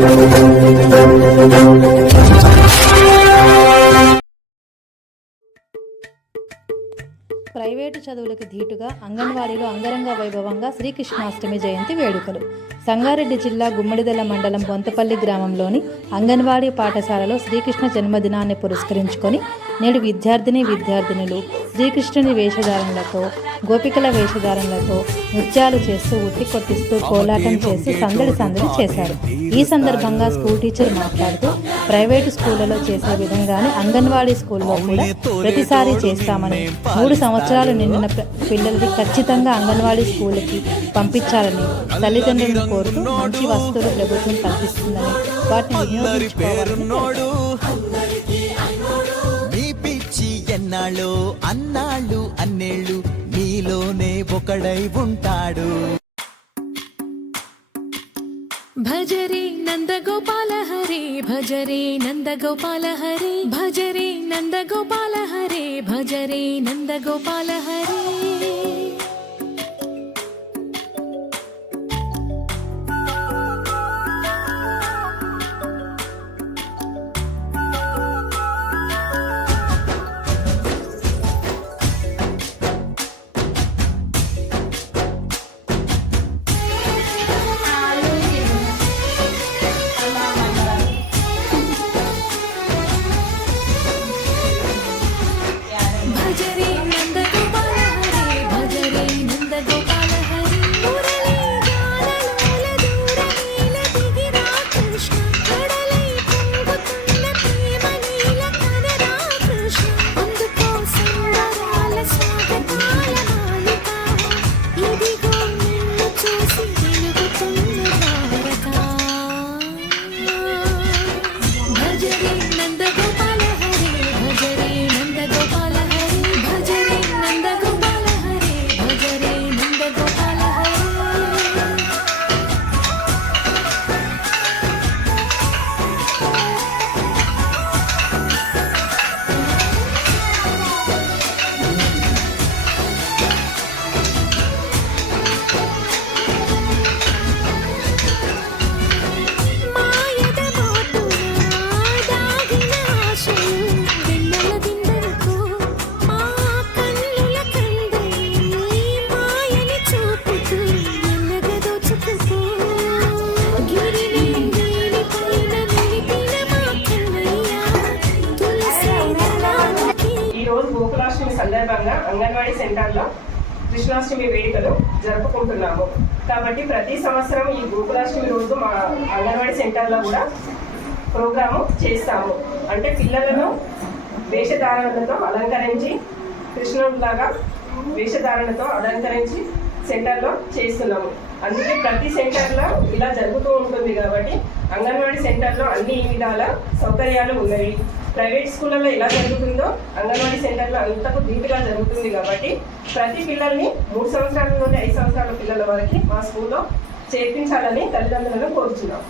Thank you. Private చదువులకు ధీటుగా అంగన్వాడీలో అంగరంగ వైభవంగా శ్రీకృష్ణాష్టమి జయంతి వేడుకలు. సంగారెడ్డి జిల్లా గుమ్మడిదల మండలం బొంతపల్లి గ్రామంలోని అంగన్వాడీ పాఠశాలలో శ్రీకృష్ణ జన్మదినాన్ని పురస్కరించుకొని నేడు విద్యార్థిని విద్యార్థినులు శ్రీకృష్ణుని వేషధారణలతో గోపికల వేషధారణలతో నృత్యాలు చేస్తూ ఉట్టి కొట్టిస్తూ కోలాటం చేసి సందడి సందడి చేశారు. ఈ సందర్భంగా స్కూల్ టీచర్ మాట్లాడుతూ ప్రైవేటు స్కూళ్ళలో చేసే విధంగానే అంగన్వాడీ స్కూల్లో కూడా ప్రతిసారి చేస్తామని మూడు సంవత్సరాలు నిండిన ప్ర- పిల్లలకి ఖచ్చితంగా అంగన్వాడీ స్కూల్కి పంపించాలని తల్లిదండ్రులను కోరుతూ మంచి వసతులు ప్రభుత్వం కల్పిస్తుందని వాటిని వినియోగించుకోవాలని అన్నాళ్ళు అన్నేళ్ళు మీలోనే ఒకడై ఉంటాడు. భజరే నందగోపాల హరే భజరే నందగోపాల హరే భజరే నందగోపాల హరే భజరే నందగోపాల హరే. సందర్భంగా అంగన్వాడీ సెంటర్లో కృష్ణాష్టమి వేడుకలు జరుపుకుంటున్నాము. కాబట్టి ప్రతి సంవత్సరం ఈ గోకులాష్టమి రోజు మా అంగన్వాడీ సెంటర్లో కూడా ప్రోగ్రాము చేస్తాము. అంటే పిల్లలను వేషధారణతో అలంకరించి కృష్ణుడిలాగా వేషధారణతో అలంకరించి సెంటర్లో చేస్తున్నాము. అందుకే ప్రతి సెంటర్లో ఇలా జరుగుతూ ఉంటుంది కాబట్టి అంగన్వాడీ సెంటర్లో అన్ని విధాల సౌకర్యాలు ఉన్నాయి. ప్రైవేట్ స్కూళ్ళలో ఎలా జరుగుతుందో అంగన్వాడీ సెంటర్లో అంతకు దీపిగా జరుగుతుంది కాబట్టి ప్రతి పిల్లల్ని మూడు సంవత్సరాల నుండి ఐదు సంవత్సరాల పిల్లల వరకు మా స్కూల్లో చేర్పించాలని తల్లిదండ్రులను కోరుచున్నాం.